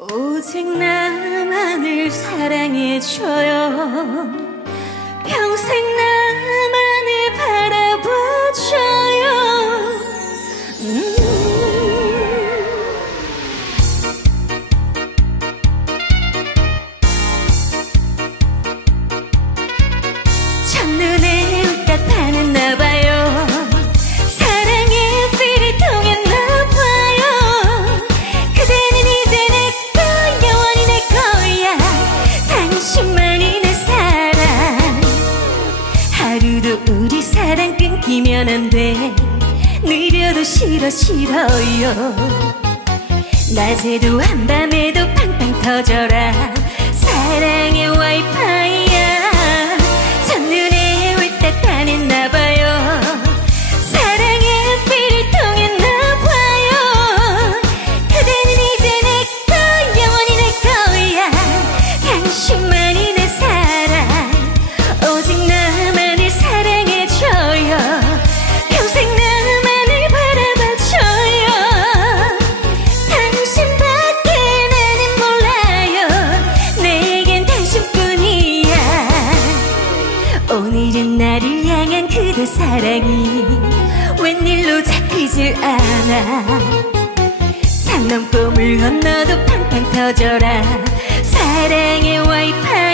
오직 나만을 사랑해줘요. 평생 나만을 바라봐줘요. 첫눈에 웃다 반했나봐요. 사랑의 필이 통했나봐요. 그대는 이제 내 거, 영원히 내 거야. 당신만이 내 사랑. 하루도 우리 사랑 끊기면 안 돼. 느려도 싫어요. 낮에도 한밤에도 팡팡 터져라. 사랑의 와이파이야. 첫눈에 울다 반했나봐요. 사랑의 필이 통했나봐요. 그대는 이제 내 거, 영원히 내 거야. 당신만이 내 사랑. 오직 나만을 사랑해줘요. 평생 나만을 바라봐줘요. 당신밖에 나는 몰라요. 내겐 당신뿐이야. 오늘은 나를 향한 그대 사랑이 웬일로 잡히질 않아. 산 넘고 물 건너도 팡팡 터져라. 사랑의 와이파이.